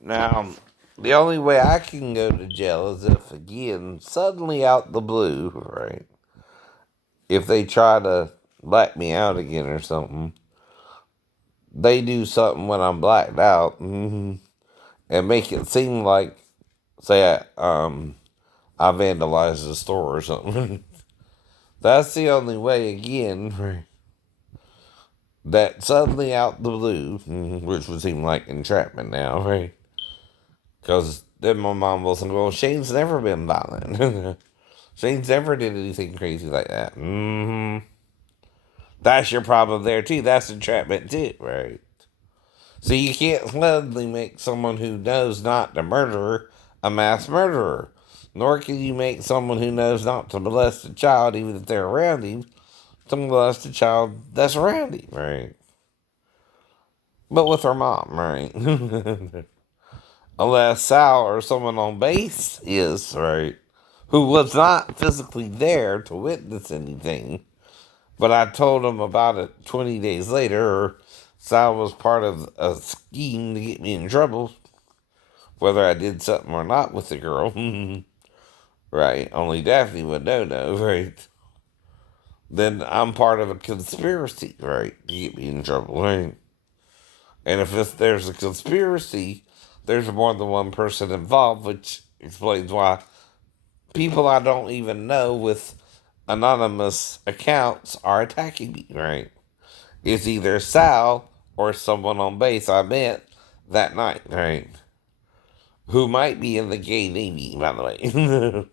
Now, the only way I can go to jail is if, again, suddenly out the blue, right? If they try to black me out again or something, they do something when I'm blacked out and make it seem like, say, I vandalized the store or something. That's the only way, again, right, that suddenly out the blue, which would seem like entrapment now, right? Because then my mom wasn't going, Shane's never been violent. Shane's never did anything crazy like that. That's your problem there, too. That's entrapment, too, right? So you can't suddenly make someone who knows not to murder a mass murderer. Nor can you make someone who knows not to molest a child, even if they're around him, to molest a child that's around him, right? But with her mom, right? Unless Sal or someone on base is, right? Who was not physically there to witness anything, but I told him about it 20 days later, or Sal was part of a scheme to get me in trouble, whether I did something or not with the girl. Right? Only Daphne would know, right? Then I'm part of a conspiracy, right? To get me in trouble, right? And if there's a conspiracy, there's more than one person involved, which explains why people I don't even know with anonymous accounts are attacking me, right? It's either Sal or someone on base I met that night, right? Who might be in the gay navy, by the way.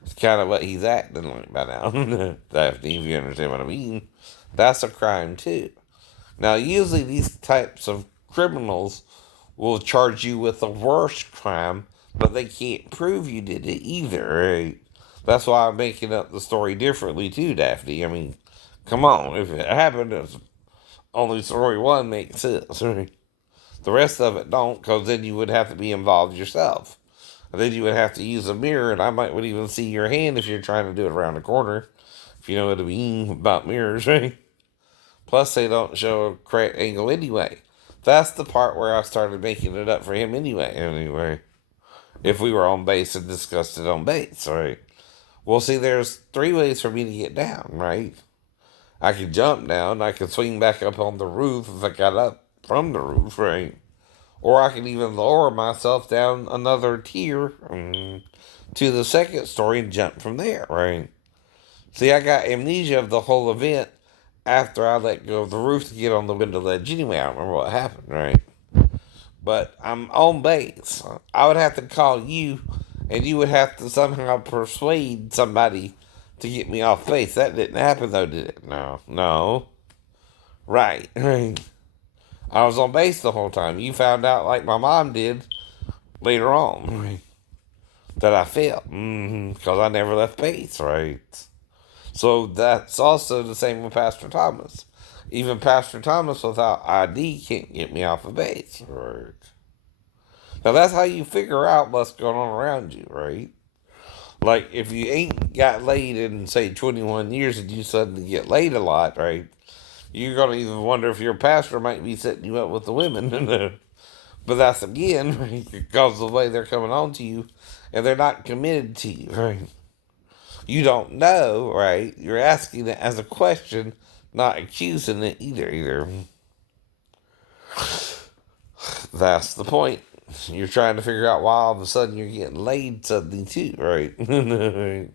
It's kind of what he's acting like by now. Daphne, if you understand what I mean. That's a crime, too. Now, usually these types of criminals will charge you with a worse crime, but they can't prove you did it either, right? That's why I'm making up the story differently, too, Daphne. I mean, come on. If it happened, only story one makes sense, right? The rest of it don't, because then you would have to be involved yourself. And then you would have to use a mirror, and I might would even see your hand if you're trying to do it around the corner. If you know what I mean about mirrors, right? Plus, they don't show a correct angle anyway. That's the part where I started making it up for him anyway. If we were on base and discussed it on base, right? Well, see, there's three ways for me to get down, right? I could jump down, I could swing back up on the roof if I got up from the roof, right? Or I could even lower myself down another tier to the second story and jump from there, right? See, I got amnesia of the whole event after I let go of the roof to get on the window ledge anyway. I don't remember what happened, right? But I'm on base. I would have to call you, and you would have to somehow persuade somebody to get me off base. That didn't happen, though, did it? No. No. Right. Right. I was on base the whole time. You found out, like my mom did, later on, right, that I failed. Because I never left base, right? So that's also the same with Pastor Thomas. Even Pastor Thomas without ID can't get me off of base, right? Now that's how you figure out what's going on around you, right? Like if you ain't got laid in say 21 years and you suddenly get laid a lot, right? You're gonna even wonder if your pastor might be setting you up with the women. But that's again right, because of the way they're coming on to you, and they're not committed to you, right? You don't know, right? You're asking it as a question, not accusing it either. That's the point. You're trying to figure out why all of a sudden you're getting laid suddenly too, right? And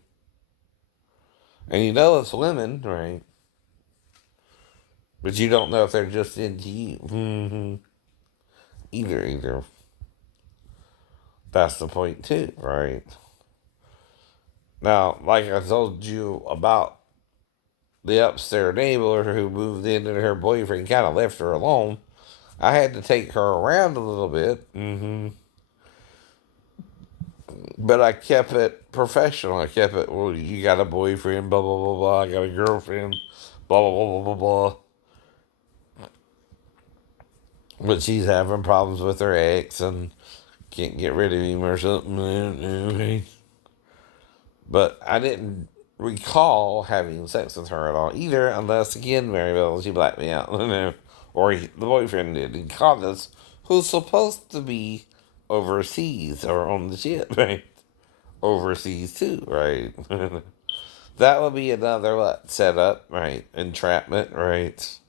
you know it's women, right? But you don't know if they're just into you. Either. That's the point too, right? Now, like I told you about the upstairs neighbor who moved in and her boyfriend kind of left her alone, I had to take her around a little bit. But I kept it professional. I kept it, well, you got a boyfriend, blah, blah, blah, blah. I got a girlfriend, blah, blah, blah, blah, blah, blah. But she's having problems with her ex and can't get rid of him or something. But I didn't recall having sex with her at all either, unless, again, Maribel, she blacked me out. Or the boyfriend did. He caught us who's supposed to be overseas or on the ship, right? Overseas too, right? That would be another what setup, right? Entrapment, right?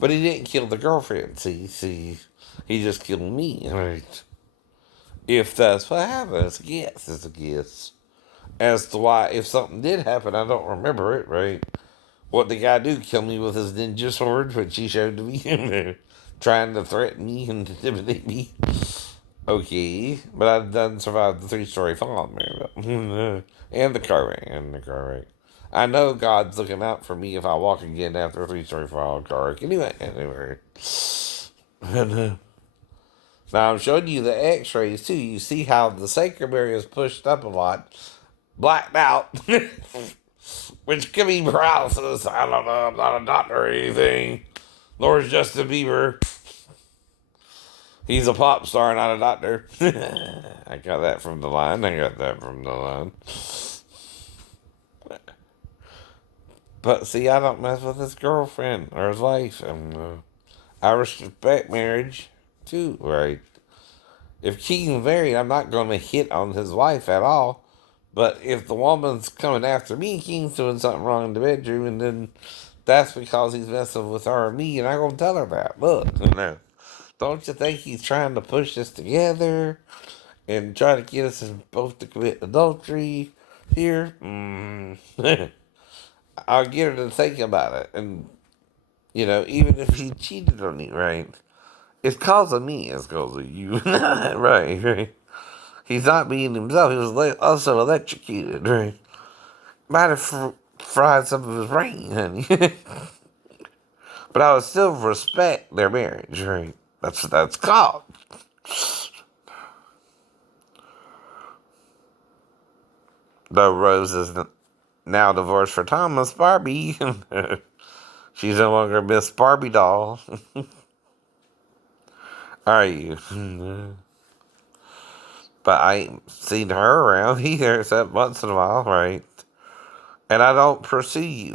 But he didn't kill the girlfriend. See, he just killed me, right? If that's what happened, it's a guess. It's a guess as to why. If something did happen, I don't remember it, right? What the guy do? Kill me with his ninja sword, which he showed to me, trying to threaten me and intimidate me. Okay, but I done survived the three-story fall, man. And the car wreck, I know God's looking out for me if I walk again after a three-story fall car wreck. Anyway. And, now I'm showing you the X-rays too. You see how the sacrum area is pushed up a lot, blacked out, which could be paralysis. I don't know. I'm not a doctor or anything. Nor is Justin Bieber. He's a pop star, not a doctor. I got that from the line. But see, I don't mess with his girlfriend or his wife. I respect marriage too, right? If Keegan's married, I'm not going to hit on his wife at all. But if the woman's coming after me, Keegan's doing something wrong in the bedroom, and then that's because he's messing with her or me, and I'm going to tell her that. Look, don't you think he's trying to push us together and try to get us both to commit adultery here? I'll get her to think about it. And, even if he cheated on me, right? It's cause of me, it's cause of you. Right. He's not being himself. He was also electrocuted, right? Might have fried some of his brain, honey. But I would still respect their marriage, right? That's what that's called. Though Rose is now divorced for Thomas Barbie. She's no longer Miss Barbie doll. Are you? But I ain't seen her around either, except once in a while, right? And I don't pursue you.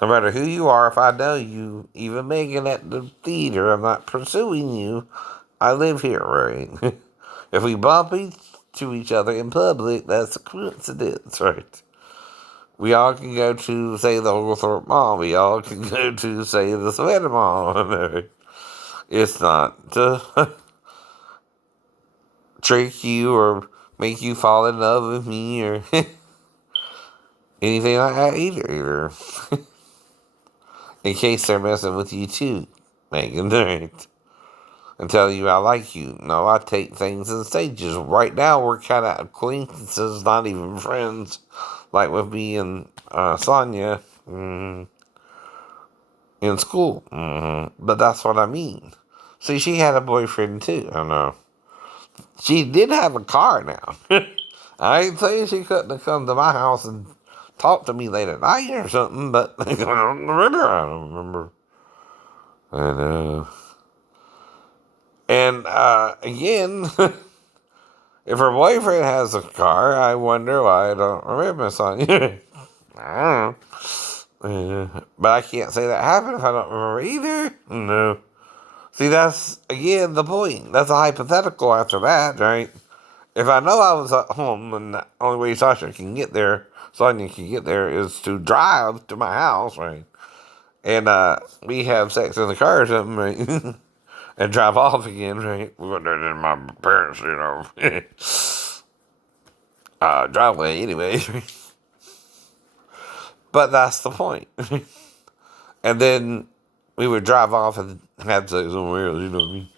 No matter who you are, if I know you, even Megan at the theater, I'm not pursuing you. I live here, right? If we bump into each other in public, that's a coincidence, right? We all can go to, say, the Oglethorpe Mall. We all can go to, say, the Savannah Mall. It's not to trick you or make you fall in love with me or anything like that either. In case they're messing with you too, Megan, right? And telling you I like you. No, I take things in stages. Right now, we're kind of acquaintances, not even friends, like with me and Sonia in school. But that's what I mean. See, she had a boyfriend too. I know. She did have a car now. I ain't saying she couldn't have come to my house and talked to me late at night or something, but I don't remember. I know. And again, if her boyfriend has a car, I wonder why I don't remember something. I don't know. But I can't say that happened if I don't remember either. No. See, that's, again, the point. That's a hypothetical after that, right? If I know I was at home and the only way Sonia can get there is to drive to my house, right? And we have sex in the car or something, right? And drive off again, right? We went there to my parents, driveway anyway. But that's the point. And then we would drive off and have sex somewhere else, you know what I mean?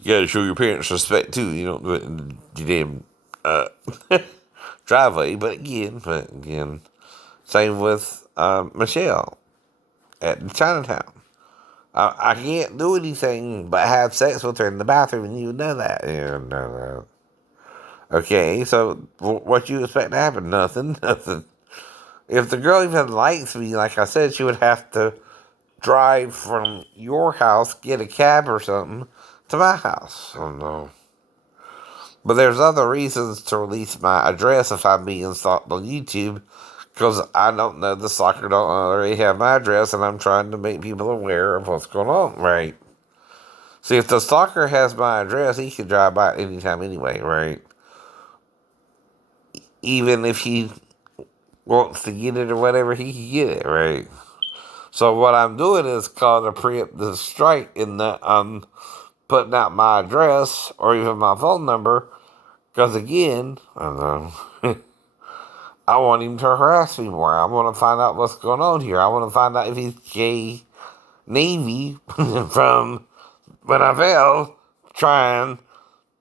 You gotta show your parents respect too. You don't do it in the damn driveway. But again, same with Michelle at Chinatown. I can't do anything but have sex with her in the bathroom, and you know that. You know that. Okay, so what you expect to happen? Nothing. If the girl even likes me, like I said, she would have to drive from your house, get a cab or something, to my house. Oh no. But there's other reasons to release my address if I'm being stalked on YouTube, because I don't know, the soccer don't already have my address, and I'm trying to make people aware of what's going on, right? See, if the stalker has my address, he can drive by anytime anyway, right? Even if he wants to get it or whatever, he can get it, right? So what I'm doing is called a preemptive strike in that I'm putting out my address or even my phone number. Because again, I don't know. I want him to harass me more. I want to find out what's going on here. I want to find out if he's gay Navy from when I fell trying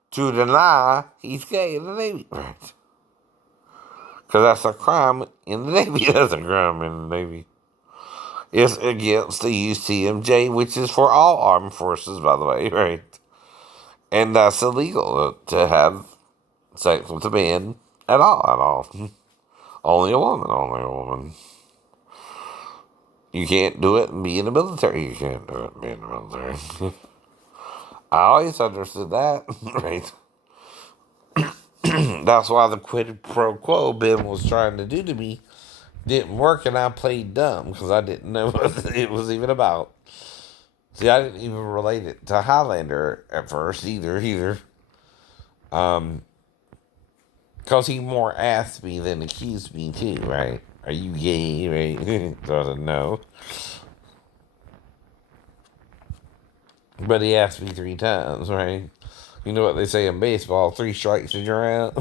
to deny he's gay in the Navy. Right. Because that's a crime in the Navy. That's a crime in the Navy. It's against the UCMJ, which is for all armed forces, by the way, right? And that's illegal to have sex with a man at all. Only a woman. You can't do it and be in the military. You can't do it and be in the military. I always understood that, right? That's why the quid pro quo Ben was trying to do to me didn't work, and I played dumb because I didn't know what it was even about. See, I didn't even relate it to Highlander at first either. Because he more asked me than accused me too, right? Are you gay, right? So I said no. But he asked me 3 times, right? You know what they say in baseball, 3 strikes and you're out.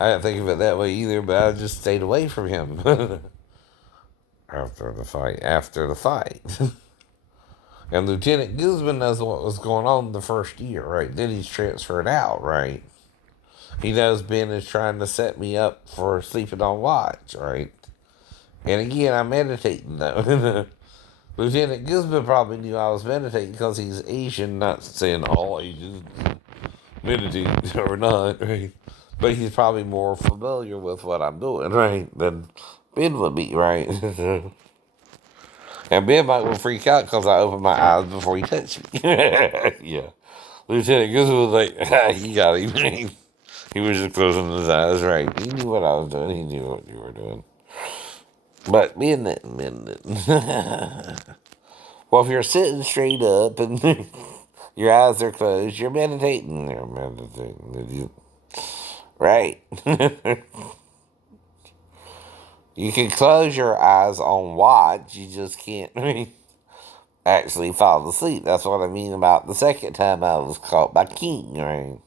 I didn't think of it that way either, but I just stayed away from him. After the fight. And Lieutenant Guzman knows what was going on the first year, right? Then he's transferred out, right? He knows Ben is trying to set me up for sleeping on watch, right? And again, I'm meditating, though. Lieutenant Guzman probably knew I was meditating because he's Asian, not saying all Asians meditate or not, right? But he's probably more familiar with what I'm doing, right? Than Ben would be, right? And Ben might will freak out because I opened my eyes before he touched me. Yeah. Lieutenant Guzman was like, he got him. He was just closing his eyes, right? He knew what I was doing. He knew what you were doing. But Ben didn't. Well, if you're sitting straight up and your eyes are closed, you're meditating. You're meditating. Right. You can close your eyes on watch. You just can't actually fall asleep. That's what I mean about the second time I was caught by King, right?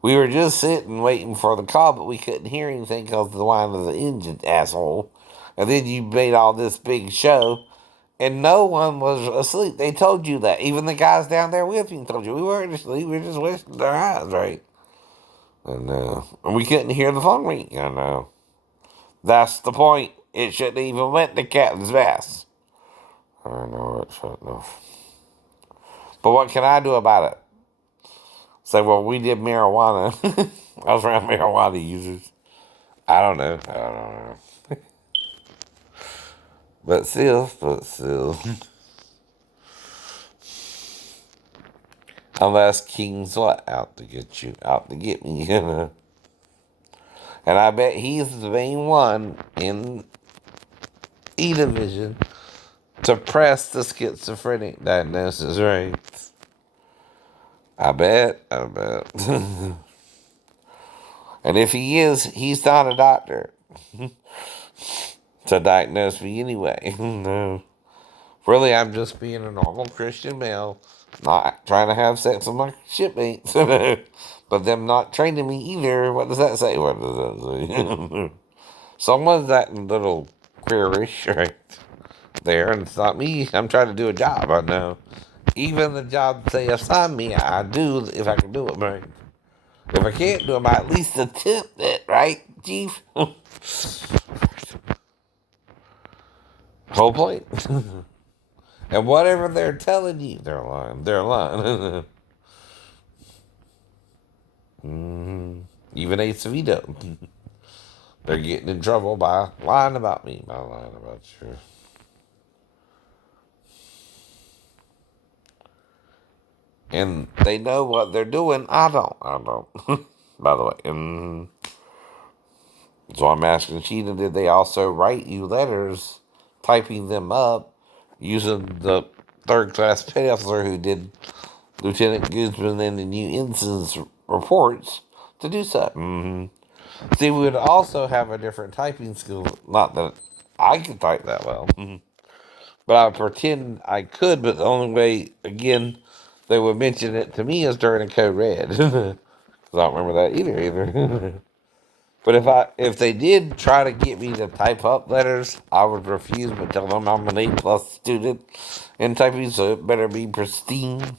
We were just sitting waiting for the call, but we couldn't hear anything because of the whine of the engine, asshole. And then you made all this big show, and no one was asleep. They told you that. Even the guys down there with you told you we weren't asleep. We were just wasting our eyes, right? And we couldn't hear the phone ring. I know. That's the point. It shouldn't even went to Captain's Bass. I know it shouldn't have. But what can I do about it? Say, well, we did marijuana. I was around marijuana users. I don't know. But still. Unless King's what? Out to get you. Out to get me. And I bet he's the main one in E Division to press the schizophrenic diagnosis, right? I bet. And if he is, he's not a doctor to diagnose me anyway. No. Really, I'm just being a normal Christian male, not trying to have sex with my shipmates. But them not training me either. What does that say? Someone's that little queerish right there, and it's not me. I'm trying to do a job, I know. Even the job they assign me, I do if I can do it, right? If I can't do it, I at least attempt it, right, Chief? Whole point. And whatever they're telling you, they're lying. Even Acevedo. They're getting in trouble by lying about me, by lying about you. And they know what they're doing. I don't. By the way. So I'm asking Sheena, did they also write you letters, typing them up, using the third class petty officer who did Lieutenant Guzman and the new ensign's reports to do so. See, we would also have a different typing skill. Not that I could type that well, but I would pretend I could. But the only way, again, they would mention it to me is during a code red. Because I don't remember that either. But if they did try to get me to type up letters, I would refuse, but tell them I'm an A+ student in typing, so it better be pristine.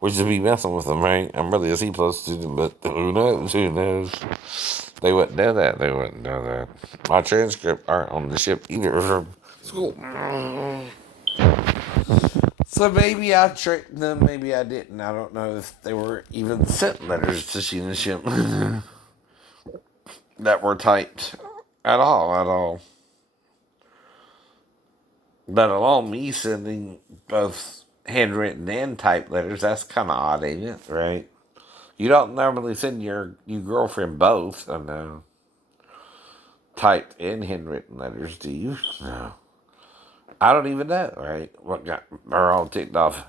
Which would be messing with them, right? I'm really a C+ student, but who knows? Who knows? They wouldn't know that. They wouldn't know that. My transcript aren't on the ship either from school. So maybe I tricked them, maybe I didn't. I don't know if they were even sent letters to Sheena Ship that were typed at all. Let alone me sending both handwritten and typed letters. That's kind of odd, ain't it? Right? You don't normally send your girlfriend both, I know, typed and handwritten letters, do you? No. I don't even know, right? What got her all ticked off.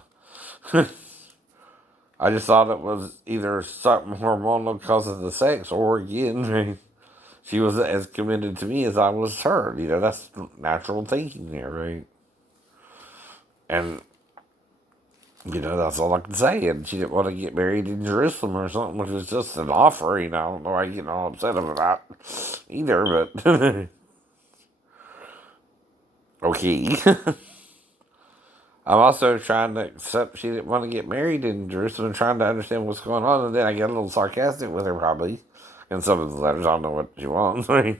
I just thought it was either something hormonal because of the sex, or again, she was as committed to me as I was her. You know, that's natural thinking there, right? And, you know, that's all I can say. And she didn't want to get married in Jerusalem or something, which was just an offer. You know, I don't know why you're getting all upset about it either, but okay. I'm also trying to accept she didn't want to get married in Jerusalem, trying to understand what's going on, and then I get a little sarcastic with her probably in some of the letters. I don't know what she wants me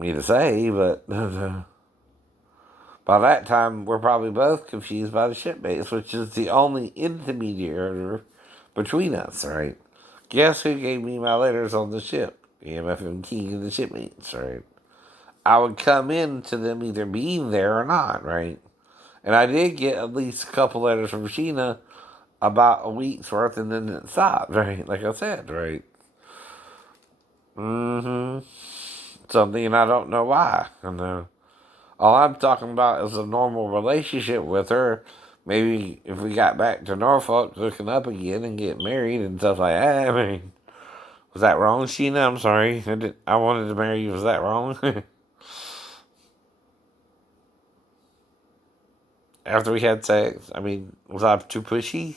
to say, but by that time we're probably both confused by the shipmates, which is the only intermediary between us, right? Guess who gave me my letters on the ship? EMF King and the shipmates, right? I would come in to them either being there or not, right? And I did get at least a couple letters from Sheena about a week's worth, and then it stopped, right? Like I said, right? Something I don't know why. I know. All I'm talking about is a normal relationship with her. Maybe if we got back to Norfolk, hooking up again and get married and stuff like that. I mean, was that wrong, Sheena? I'm sorry. I wanted to marry you. Was that wrong? After we had sex, I mean, was I too pushy?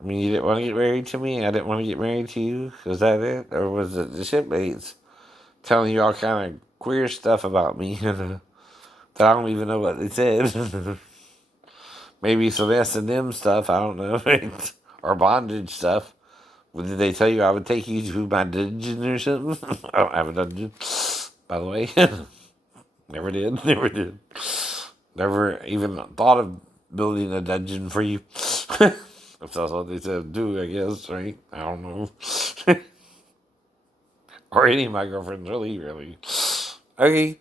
I mean, you didn't want to get married to me. I didn't want to get married to you. Was that it, or was it the shipmates telling you all kind of queer stuff about me that I don't even know what they said? Maybe some S&M stuff. I don't know, or bondage stuff. Did they tell you I would take you to my dungeon or something? I don't have a dungeon, by the way. Never did. Never did. Never even thought of building a dungeon for you. If that's what they said do, I guess, right? I don't know. Or any of my girlfriends, really, really. Okay.